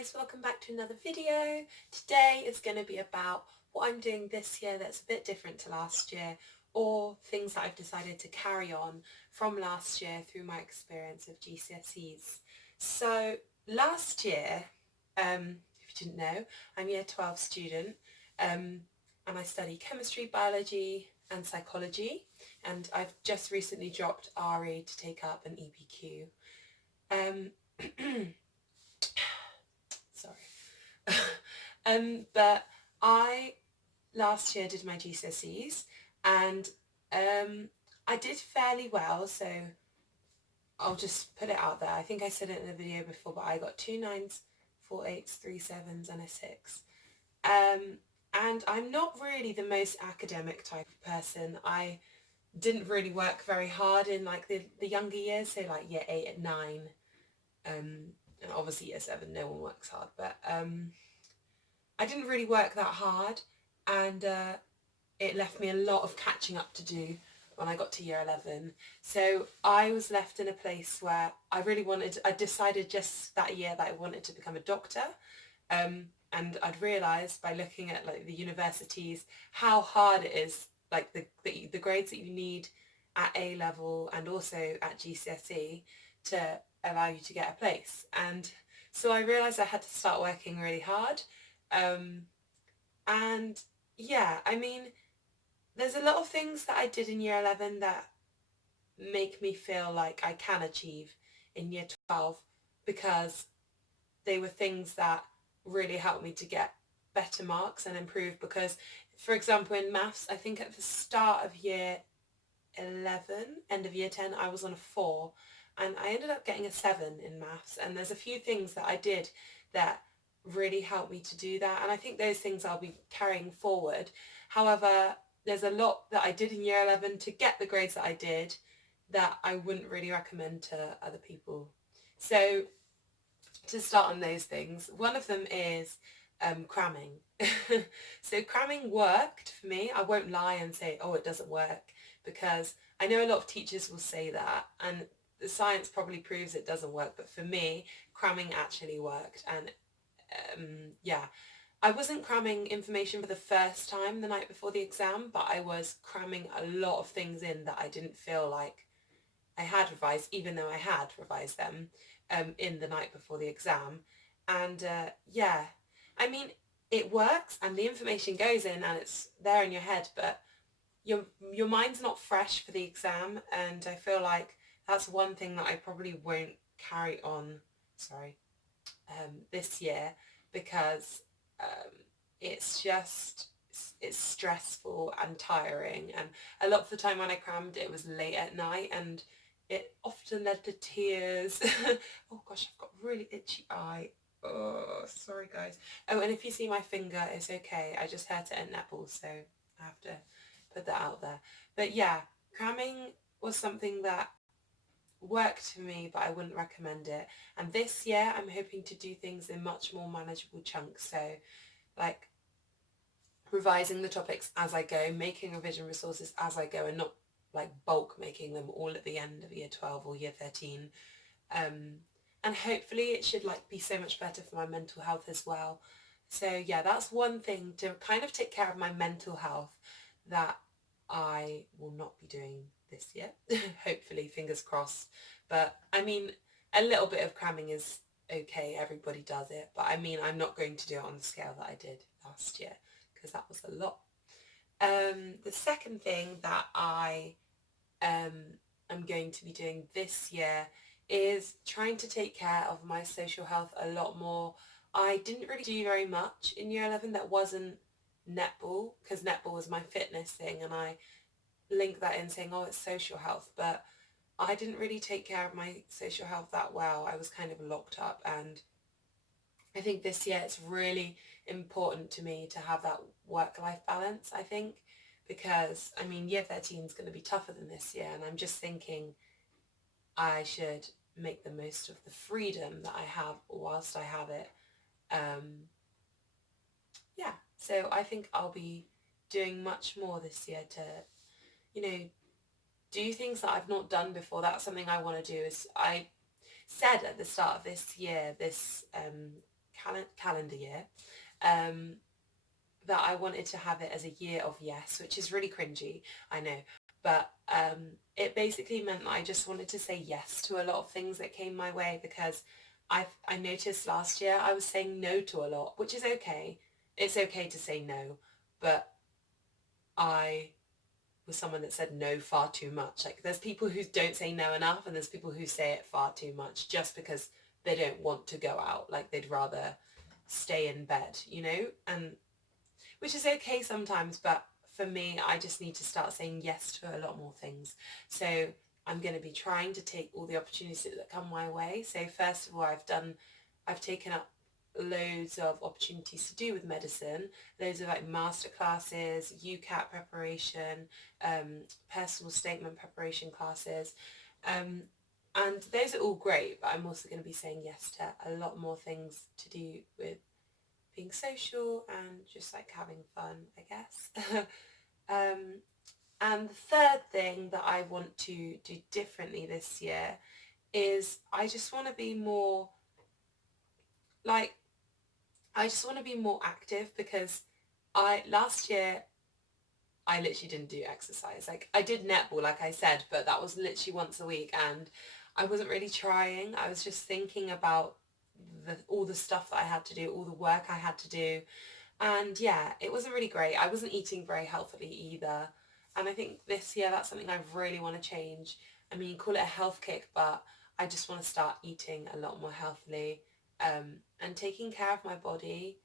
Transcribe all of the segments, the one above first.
guys, welcome back to another video. Today is going to be about what I'm doing this year that's a bit different to last year, or things that I've decided to carry on from last year through my experience of GCSEs. So last year, if you didn't know, I'm a year 12 student and I study chemistry, biology and psychology, and I've just recently dropped RE to take up an EPQ. But I last year did my GCSEs and I did fairly well, so I'll just put it out there. I think I said it in a video before, but I got 2 9s, 4 8s, 3 7s and a 6. And I'm not really the most academic type of person. I didn't really work very hard in like the younger years, so like year 8 and 9. And obviously year 7 no one works hard, but I didn't really work that hard, and it left me a lot of catching up to do when I got to year 11. So I was left in a place where I decided just that year that I wanted to become a doctor. And I'd realised by looking at like the universities how hard it is, like the grades that you need at A level and also at GCSE to allow you to get a place. And so I realised I had to start working really hard. And yeah, I mean, there's a lot of things that I did in year 11 that make me feel like I can achieve in year 12, because they were things that really helped me to get better marks and improve. Because, for example, in maths, I think at the start of year 11, end of year 10, I was on a 4 and I ended up getting a 7 in maths. And there's a few things that I did that really helped me to do that, and I think those things I'll be carrying forward. However, there's a lot that I did in year 11 to get the grades that I did that I wouldn't really recommend to other people. So to start on those things, one of them is cramming. So cramming worked for me. I won't lie and say, oh, it doesn't work, because I know a lot of teachers will say that, and the science probably proves it doesn't work, but for me, cramming actually worked. And yeah, I wasn't cramming information for the first time the night before the exam, but I was cramming a lot of things in that I didn't feel like I had revised, even though I had revised them in the night before the exam. And yeah, I mean, it works and the information goes in and it's there in your head, but your mind's not fresh for the exam. And I feel like that's one thing that I probably won't carry on, this year, because it's stressful and tiring, and a lot of the time when I crammed it was late at night and it often led to tears. Oh gosh, I've got a really itchy eye. Oh, sorry guys. Oh, and if you see my finger, it's okay. I just hurt it at netball, so I have to put that out there. But yeah, cramming was something that worked for me, but I wouldn't recommend it. And this year I'm hoping to do things in much more manageable chunks, so like revising the topics as I go, making revision resources as I go, and not like bulk making them all at the end of year 12 or year 13. And hopefully it should like be so much better for my mental health as well. So yeah, that's one thing to kind of take care of my mental health that I will not be doing this year. Hopefully, fingers crossed. But I mean, a little bit of cramming is okay, everybody does it, but I mean, I'm not going to do it on the scale that I did last year, because that was a lot. The second thing that I am going to be doing this year is trying to take care of my social health a lot more. I didn't really do very much in year 11 that wasn't netball, because netball was my fitness thing, and I link that in saying, oh, it's social health, but I didn't really take care of my social health that well. I was kind of locked up, and I think this year it's really important to me to have that work-life balance, I think, because, I mean, year 13 is going to be tougher than this year, and I'm just thinking I should make the most of the freedom that I have whilst I have it. Yeah, so I think I'll be doing much more this year to, you know, do things that I've not done before. That's something I want to do. Is I said at the start of this year, this calendar year, that I wanted to have it as a year of yes, which is really cringy, I know. But it basically meant that I just wanted to say yes to a lot of things that came my way, because I noticed last year I was saying no to a lot, which is okay. It's okay to say no, but I was someone that said no far too much. Like, there's people who don't say no enough, and there's people who say it far too much just because they don't want to go out. Like, they'd rather stay in bed, you know? And which is okay sometimes, but for me, I just need to start saying yes to a lot more things. So I'm going to be trying to take all the opportunities that come my way. So first of all, I've taken up loads of opportunities to do with medicine, loads of like master classes, UCAT preparation, personal statement preparation classes, and those are all great, but I'm also going to be saying yes to a lot more things to do with being social and just like having fun, I guess. And the third thing that I want to do differently this year is I just want to be more like, I just want to be more active, because last year I literally didn't do exercise. Like, I did netball, like I said, but that was literally once a week, and I wasn't really trying. I was just thinking about all the stuff that I had to do, all the work I had to do. And yeah, it wasn't really great. I wasn't eating very healthily either. And I think this year that's something I really want to change. I mean, call it a health kick, but I just want to start eating a lot more healthily, and taking care of my body,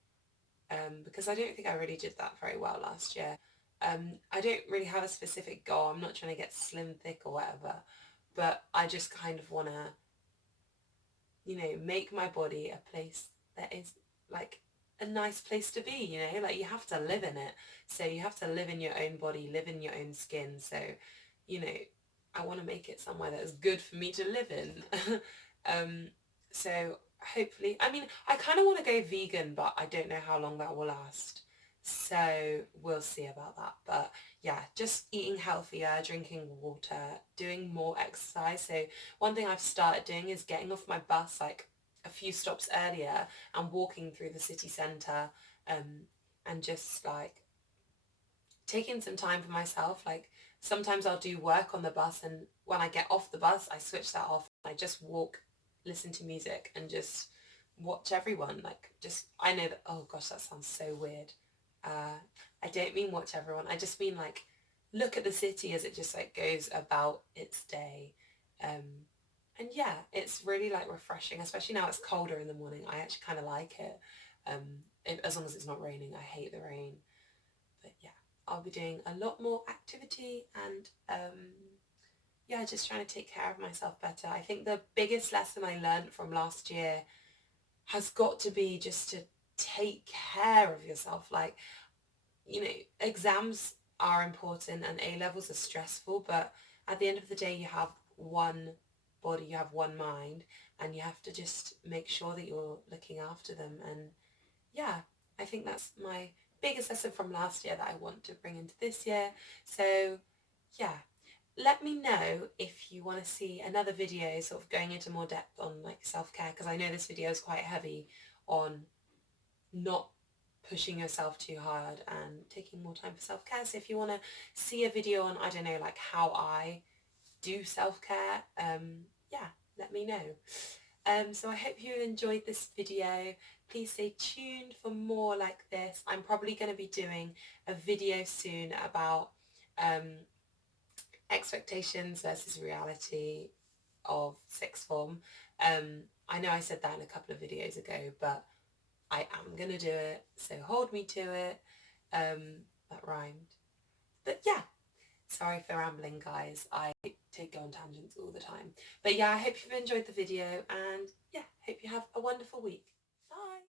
because I don't think I really did that very well last year. I don't really have a specific goal. I'm not trying to get slim, thick or whatever, but I just kind of want to, make my body a place that is like a nice place to be, like, you have to live in it. So you have to live in your own body, live in your own skin. So, you know, I want to make it somewhere that is good for me to live in. So hopefully, I mean, I kind of want to go vegan, but I don't know how long that will last. So we'll see about that. But yeah, just eating healthier, drinking water, doing more exercise. So one thing I've started doing is getting off my bus like a few stops earlier and walking through the city centre, and just like taking some time for myself. Like, sometimes I'll do work on the bus, and when I get off the bus, I switch that off. I just walk, listen to music, and just watch everyone. Like, just, I know that, oh gosh, that sounds so weird. I don't mean watch everyone. I just mean like look at the city as it just like goes about its day. And yeah, it's really like refreshing, especially now it's colder in the morning. I actually kind of like it. As long as it's not raining. I hate the rain. But yeah, I'll be doing a lot more activity, and yeah, just trying to take care of myself better. I think the biggest lesson I learned from last year has got to be just to take care of yourself. Like, exams are important and A-levels are stressful, but at the end of the day, you have one body, you have one mind, and you have to just make sure that you're looking after them. And yeah, I think that's my biggest lesson from last year that I want to bring into this year. So yeah, let me know if you want to see another video sort of going into more depth on like self-care, because I know this video is quite heavy on not pushing yourself too hard and taking more time for self-care. So if you want to see a video on, I don't know, like how I do self-care, yeah, let me know. So I hope you enjoyed this video. Please stay tuned for more like this. I'm probably going to be doing a video soon about expectations versus reality of sixth form. I know I said that in a couple of videos ago, but I am going to do it, so hold me to it. That rhymed. But yeah, sorry for rambling, guys. I take go on tangents all the time. But yeah, I hope you've enjoyed the video, and yeah, hope you have a wonderful week. Bye!